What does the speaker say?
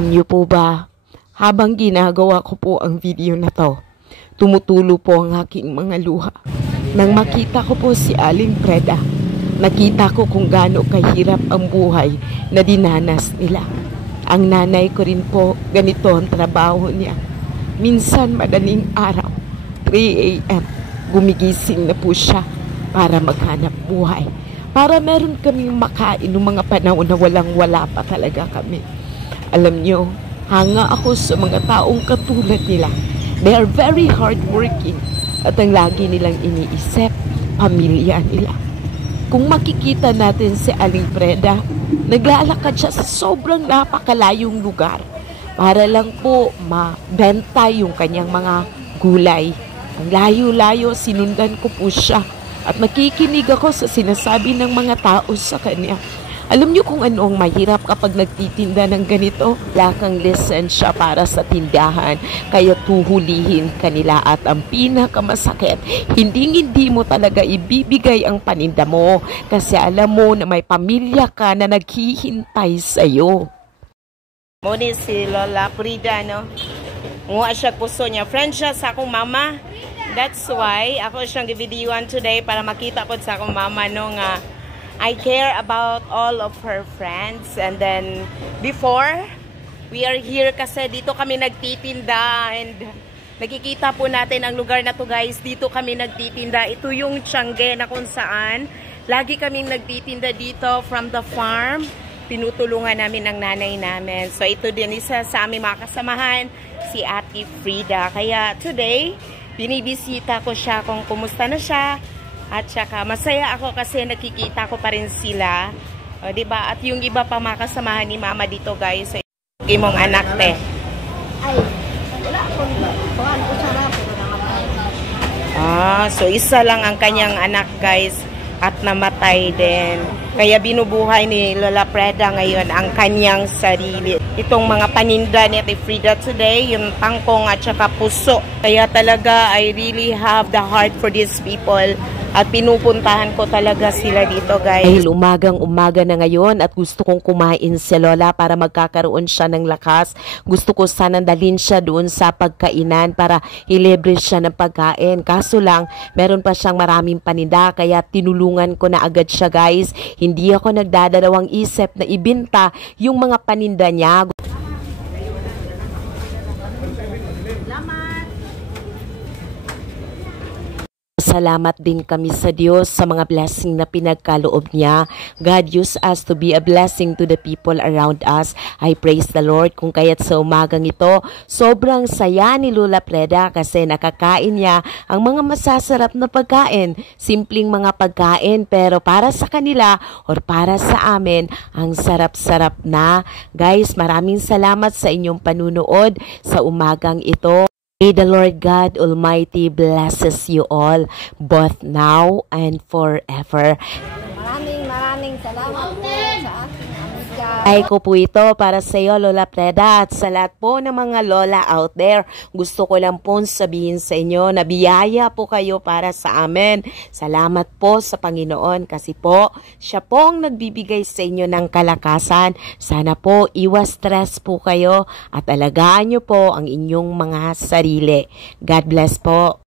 Alam niyo po ba, habang ginagawa ko po ang video na to, tumutulo po ang aking mga luha. Nang makita ko po si Aling Preda, nakita ko kung gaano kahirap ang buhay na dinanas nila. Ang nanay ko rin po, ganito ang trabaho niya. Minsan madaling araw, 3 a.m., gumigising na po siya para maghanap buhay. Para meron kaming makain noong mga panahon na walang-wala pa talaga kami. Alam nyo, hanga ako sa mga taong katulad nila. They are very hardworking at ang lagi nilang iniisip, pamilya nila. Kung makikita natin si Aling Preda, naglalakad siya sa sobrang napakalayong lugar para lang po mabenta yung kanyang mga gulay. Ang layo-layo, sinundan ko po siya at nakikinig ako sa sinasabi ng mga tao sa kanya. Alam niyo kung ano ang mahirap kapag nagtitinda ng ganito? Wala kang lisensya para sa tindahan, kaya tuhulihin kanila at ang pinakamasakit, hindi mo talaga ibibigay ang paninda mo kasi alam mo na may pamilya ka na naghihintay sa'yo. Muna si Lola Preda, no? Nguha siya puso niya. Friend siya sa akong mama. That's why ako siyang givideoan today para makita po sa akong mama, no, nga I care about all of her friends. And then, before, we are here kasi dito kami nagtitinda and nakikita po natin ang lugar na to, guys. Dito kami nagtitinda. Ito yung Tiangge na kung saan lagi kaming nagtitinda dito from the farm. Tinutulungan namin ang nanay namin. So, ito din isa sa aming mga kasamahan, si Ate Frida. Kaya today, binibisita ko siya kung kumusta na siya. At saka masaya ako kasi nakikita ko pa rin sila. O, diba? At yung iba pa makasamahan ni Mama dito, guys. So, imong anak, te. Ay, wala akong kuhan ko sarap. So isa lang ang kanyang anak, guys. At namatay din. Kaya binubuhay ni Lola Preda ngayon ang kanyang sarili. Itong mga paninda ni Ate Frida today, yung tangkong at saka puso. Kaya talaga, I really have the heart for these people. At pinupuntahan ko talaga sila dito, guys. Dahil umagang-umaga na ngayon at gusto kong kumain si Lola para magkakaroon siya ng lakas. Gusto ko sanang dalhin siya doon sa pagkainan para ilibre siya ng pagkain. Kaso lang, meron pa siyang maraming paninda kaya tinulungan ko na agad siya, guys. Hindi ako nagdadalawang isip na ibenta yung mga paninda niya. Salamat din kami sa Diyos sa mga blessing na pinagkaloob niya. God used us to be a blessing to the people around us. I praise the Lord kung kaya't sa umagang ito, sobrang saya ni Lola Preda kasi nakakain niya ang mga masasarap na pagkain. Simpleng mga pagkain pero para sa kanila or para sa amin, ang sarap-sarap na. Guys, maraming salamat sa inyong panunood sa umagang ito. May the Lord God Almighty blesses you all, both now and forever. Maraming salamat po sa aking amiga. Ay ko po ito para sa iyo, Lola Preda, at sa lahat po ng mga lola out there. Gusto ko lang po sabihin sa inyo na biyaya po kayo para sa amin. Salamat po sa Panginoon kasi po, siya po ang nagbibigay sa inyo ng kalakasan. Sana po iwas stress po kayo at alagaan nyo po ang inyong mga sarili. God bless po.